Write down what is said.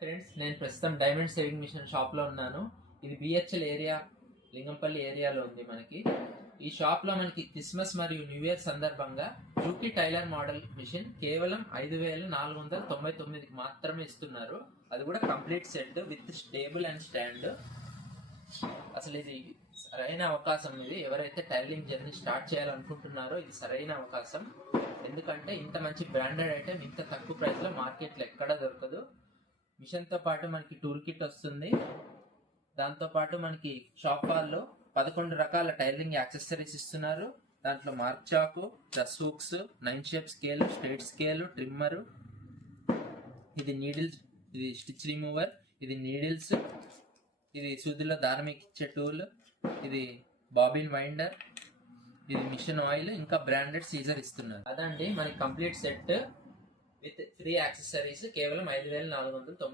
Friends, నేను ప్రస్తుతం diamond saving machine షాప్లో ఉన్నాను. ఇది బిహెచ్ఎల్ ఏరియా, లింగంపల్లి ఏరియాలో ఉంది. మనకి ఈ షాప్లో మనకి క్రిస్మస్ మరియు న్యూ ఇయర్ సందర్భంగా జూకీ టైలర్ మోడల్ మిషన్ కేవలం 5,499కి మాత్రమే ఇస్తున్నారు. అది కూడా complete set with table and stand. అసలు ఇది సరైన అవకాశం. ఇది ఎవరైతే టైలరింగ్ జర్నీ స్టార్ట్ చేయాలనుకుంటున్నారో ఇది సరైన అవకాశం. ఎందుకంటే ఇంత మంచి బ్రాండెడ్ ఐటెం ఇంత తక్కువ ప్రైస్లో మార్కెట్లో ఎక్కడా దొరకదు. మిషన్తో పాటు మనకి టూల్ కిట్ వస్తుంది. దాంతోపాటు మనకి షాప్ వాళ్ళు 11 రకాల టైలరింగ్ యాక్సెసరీస్ ఇస్తున్నారు. దాంట్లో మార్క్ చాకు, dress hooks, 9 shape scale, straight scale, trimmer, ఇది నీడిల్స్, ఇది స్టిచ్ రిమూవర్, ఇది నీడిల్స్, ఇది సూదిలో దారం ఎక్కించే టూల్, ఇది బాబిన్ వైండర్, ఇది మిషన్ ఆయిల్, ఇంకా బ్రాండెడ్ సీజర్ ఇస్తున్నారు. అదండి మనకి కంప్లీట్ సెట్ విత్ 3 యాక్సెసరీస్ కేవలం 5,499.